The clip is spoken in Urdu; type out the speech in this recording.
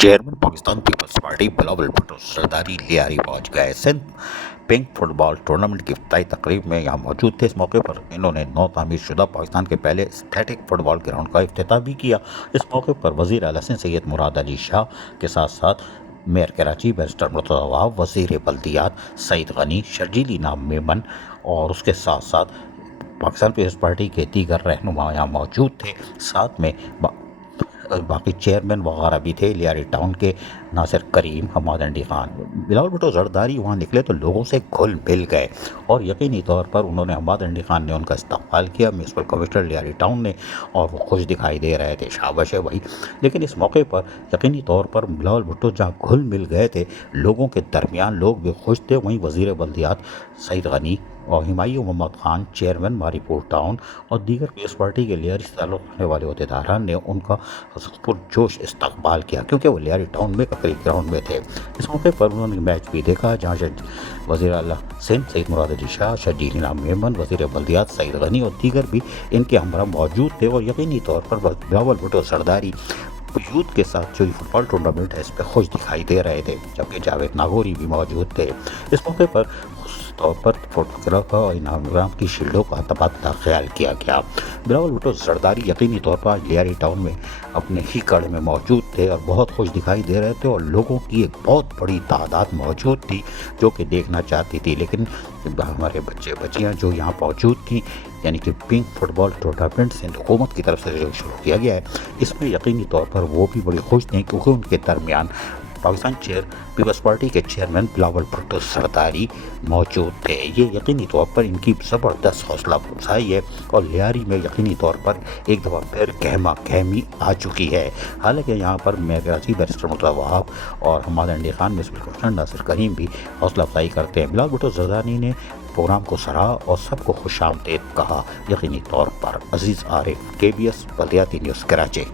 چیئرمین پاکستان پیپلز پارٹی بلاول بھٹو سرداری لیاری پہنچ گئے۔ Sindh pink football tournament کی افتتاحی تقریب میں یہاں موجود تھے۔ اس موقع پر انہوں نے نو تعمیر شدہ پاکستان کے پہلے اسٹیٹک فٹ بال گراؤنڈ کا افتتاح بھی کیا۔ اس موقع پر وزیر اعلیٰ سندھ سید مراد علی شاہ کے ساتھ ساتھ میئر کراچی بیرسٹر مرتضی وہاب، وزیر بلدیات سعید غنی، شرجیل انعام میمن اور اس کے ساتھ ساتھ پاکستان پیپلز پارٹی کے دیگر رہنما یہاں موجود تھے۔ ساتھ میں باقی چیئرمین وغیرہ بھی تھے، لیاری ٹاؤن کے ناصر کریم، حماد انڈی خان۔ بلاول بھٹو زرداری وہاں نکلے تو لوگوں سے گھل مل گئے اور یقینی طور پر انہوں نے حماد انڈی خان نے ان کا استقبال کیا، میونسپل کمشنر لیاری ٹاؤن نے، اور وہ خوش دکھائی دے رہے تھے، شاباش ہے بھائی۔ لیکن اس موقع پر یقینی طور پر بلاول بھٹو جہاں گھل مل گئے تھے لوگوں کے درمیان، لوگ بھی خوش تھے، وہیں وزیر بلدیات سعید غنی اور ہمایوں محمد خان، چیئرمین ماری پور ٹاؤن اور دیگر پیپلز پارٹی کے لیاری سے تعلق رکھنے والے عہدیداران نے ان کا پرجوش استقبال کیا، کیونکہ وہ لیاری ٹاؤن میں قریب گراؤنڈ میں تھے۔ اس موقع پر انہوں نے میچ بھی دیکھا، جہاں وزیر اعلیٰ سندھ سید مراد علی شاہ، شرجیل انعام میمن، وزیر بلدیات سعید غنی اور دیگر بھی ان کے ہمراہ موجود تھے، اور یقینی طور پر بلاول بھٹو سرداری یوتھ کے ساتھ جو فٹ بال ٹورنامنٹ ہے اس پہ خوش دکھائی دے رہے تھے، جبکہ جاوید ناگوری بھی موجود تھے۔ اس موقع پر خصوصی طور پر فوٹوگرافر اور انعام کی شیلڈوں کا تبادلہ خیال کیا گیا۔ بلاول بھٹو زرداری یقینی طور پر لیاری ٹاؤن میں اپنے ہی کڑ میں موجود تھے اور بہت خوش دکھائی دے رہے تھے، اور لوگوں کی ایک بہت بڑی تعداد موجود تھی جو کہ دیکھنا چاہتی تھی۔ لیکن ہمارے بچے بچیاں جو یہاں موجود تھیں، یعنی کہ pink football tournament Sindh حکومت کی طرف سے جو شروع کیا گیا ہے، اس میں یقینی طور پر وہ بھی بڑی خوش تھیں، کیونکہ ان کے درمیان پاکستان پیپلز پارٹی کے چیئرمین بلاول بھٹو سرداری موجود تھے۔ یہ یقینی طور پر ان کی زبردست حوصلہ افزائی ہے، اور لیاری میں یقینی طور پر ایک دفعہ پھر گہما گہمی آ چکی ہے۔ حالانکہ یہاں پر میئر کراچی بیرسٹر مرتضی وہاب اور حماد انڈی خان، میونسپل کمشنر ناصر کریم بھی حوصلہ افزائی کرتے ہیں۔ بلاول بھٹو زرداری نے پروگرام کو سراہا اور سب کو خوش آمدید کہا۔ یقینی طور پر عزیز عارف، KBS بلدیاتی نیوز، کراچی۔